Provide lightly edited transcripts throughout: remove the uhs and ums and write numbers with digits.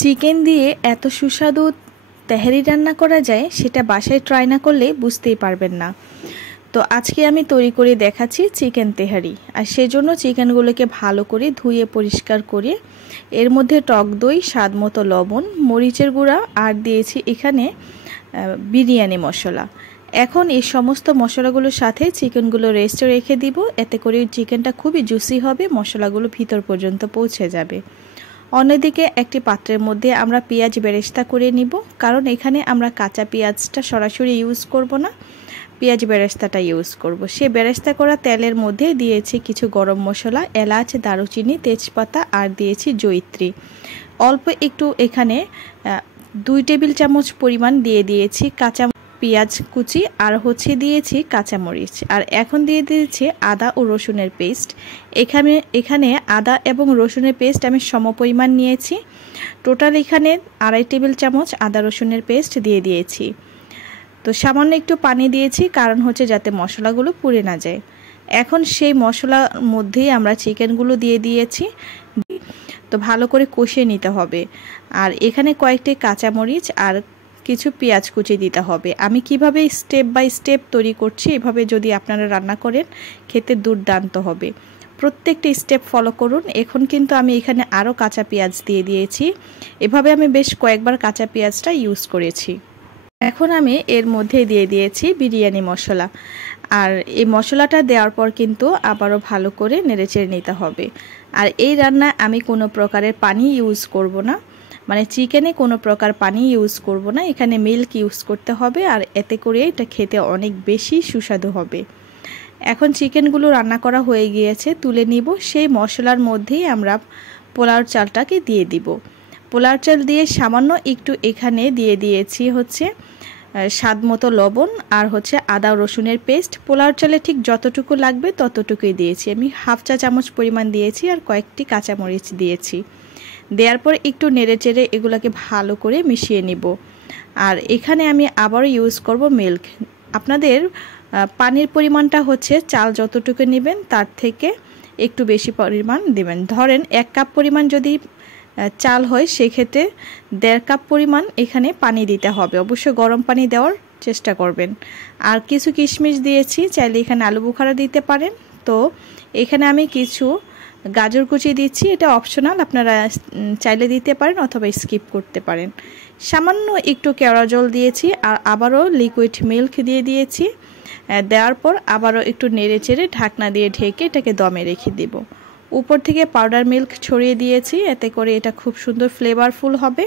Chicken দিয়ে এত সুস্বাদু তেহারি রান্না করা যায় সেটা বাসায় ট্রাই না করলে বুঝতেই পারবেন না। তো আজকে আমি তৈরি করে দেখাচ্ছি চিকেন তেহারি। আর সেজন্য চিকেনগুলোকে ভালো করে ধুয়ে পরিষ্কার করে এর মধ্যে টক দই, স্বাদ মতো লবণ, মরিচের গুঁড়া আর দিয়েছি এখানে বিরিয়ানি মশলা। এখন এই সমস্ত মশলাগুলোর সাথে চিকেনগুলো রেস্টে রেখে দিব, এতে করে চিকেনটা খুবই জুসি হবে, মশলাগুলো ভিতর পর্যন্ত পৌঁছে যাবে। অন্যদিকে একটি পাত্রের মধ্যে আমরা পেঁয়াজ বেরেস্তা করে নিব, কারণ এখানে আমরা কাঁচা পেঁয়াজটা সরাসরি ইউজ করব না, পেঁয়াজ বেরেস্তাটা ইউজ করব। সে বেরেস্তা করা তেলের মধ্যে দিয়েছি কিছু গরম মশলা, এলাচ, দারুচিনি, তেজপাতা আর দিয়েছি জয়িত্রী। অল্প একটু এখানে 2 টেবিল চামচ পরিমাণ দিয়ে দিয়েছি কাঁচা পেঁয়াজ কুচি আর দিয়েছি কাঁচামরিচ। আর এখন দিয়ে দিয়েছি আদা ও রসুনের পেস্ট। এখানে আদা এবং রসুনের পেস্ট আমি সমপরিমাণ নিয়েছি। টোটাল এখানে 2.5 টেবিল চামচ আদা রসুনের পেস্ট দিয়ে দিয়েছি। তো সামান্য একটু পানি দিয়েছি, কারণ যাতে মশলাগুলো পুড়ে না যায়। এখন সেই মশলার মধ্যেই আমরা চিকেনগুলো দিয়ে দিয়েছি। তো ভালো করে কষিয়ে নিতে হবে। আর এখানে কয়েকটি কাঁচামরিচ আর কিছু পেঁয়াজ কুচি দিতে হবে। আমি কিভাবে স্টেপ বাই স্টেপ তৈরি করছি, এভাবে যদি আপনারা রান্না করেন খেতে দুর্দান্ত হবে। প্রত্যেকটি স্টেপ ফলো করুন। এখন কিন্তু আমি এখানে আরও কাঁচা পেঁয়াজ দিয়ে দিয়েছি। এভাবে আমি বেশ কয়েকবার কাঁচা পেঁয়াজটা ইউজ করেছি। এখন আমি এর মধ্যে দিয়ে দিয়েছি বিরিয়ানি মশলা। আর এই মশলাটা দেওয়ার পর কিন্তু আবারও ভালো করে নেড়েচেড়ে নিতে হবে। আর এই রান্নায় আমি কোনো প্রকারের পানি ইউজ করব না, মানে চিকেনে কোনো প্রকার পানি ইউজ করব না, এখানে মিল্ক ইউজ করতে হবে। আর এতে করে এটা খেতে অনেক বেশি সুস্বাদু হবে। এখন চিকেনগুলো রান্না করা হয়ে গিয়েছে, তুলে নিব। সেই মশলার মধ্যেই আমরা পোলাও চালটাকে দিয়ে দিব। পোলাও চাল দিয়ে সামান্য একটু এখানে দিয়ে দিয়েছি স্বাদ মতো লবণ আর আদা রসুনের পেস্ট। পোলাও চালে ঠিক যতটুকু লাগবে ততটুকুই দিয়েছি। আমি 1/2 চা চামচ পরিমাণ দিয়েছি আর কয়েকটি কাঁচামরিচ দিয়েছি। দেওয়ার পর একটু নেড়েচেড়ে এগুলোকে ভালো করে মিশিয়ে নিব। আর এখানে আমি আবারও ইউজ করব মিল্ক। আপনাদের পানির পরিমাণটা চাল যতটুকু নেবেন তার থেকে একটু বেশি পরিমাণ দেবেন। ধরেন 1 কাপ পরিমাণ যদি চাল হয়, সেক্ষেত্রে 1.5 কাপ পরিমাণ এখানে পানি দিতে হবে। অবশ্যই গরম পানি দেওয়ার চেষ্টা করবেন। আর কিছু কিশমিশ দিয়েছি, চাইলে এখানে আলু বুখারা দিতে পারেন। তো এখানে আমি কিছু গাজর কুচি দিচ্ছি, এটা অপশনাল, আপনারা চাইলে দিতে পারেন অথবা স্কিপ করতে পারেন। সামান্য একটু কেওড়া জল দিয়েছি আর আবারও লিকুইড মিল্ক দিয়ে দিয়েছি। দেওয়ার পর আবারও একটু নেড়েচেড়ে ঢাকনা দিয়ে ঢেকে এটাকে দমে রেখে দেব। উপর থেকে পাউডার মিল্ক ছড়িয়ে দিয়েছি, এতে করে এটা খুব সুন্দর ফ্লেভারফুল হবে।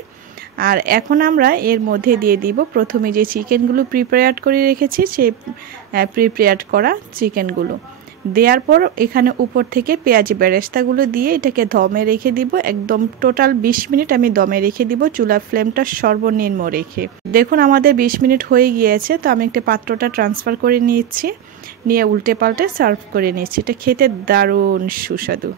আর এখন আমরা এর মধ্যে দিয়ে দিব প্রথমে যে চিকেনগুলো প্রিপেয়ার করে রেখেছি, সেই প্রিপেয়ার করা চিকেনগুলো দেওয়ার পর এখানে উপর থেকে পেঁয়াজ বেরেস্তাগুলো দিয়ে এটাকে দমে রেখে দিব। একদম টোটাল 20 মিনিট আমি দমে রেখে দিব, চুলার ফ্লেমটা সর্বনিম্ন রেখে। দেখুন আমাদের 20 মিনিট হয়ে গিয়েছে। তো আমি একটা পাত্রটা ট্রান্সফার করে নিচ্ছি, নিয়ে উল্টে পাল্টে সার্ভ করে নিচ্ছি। এটা খেতে দারুণ সুস্বাদু।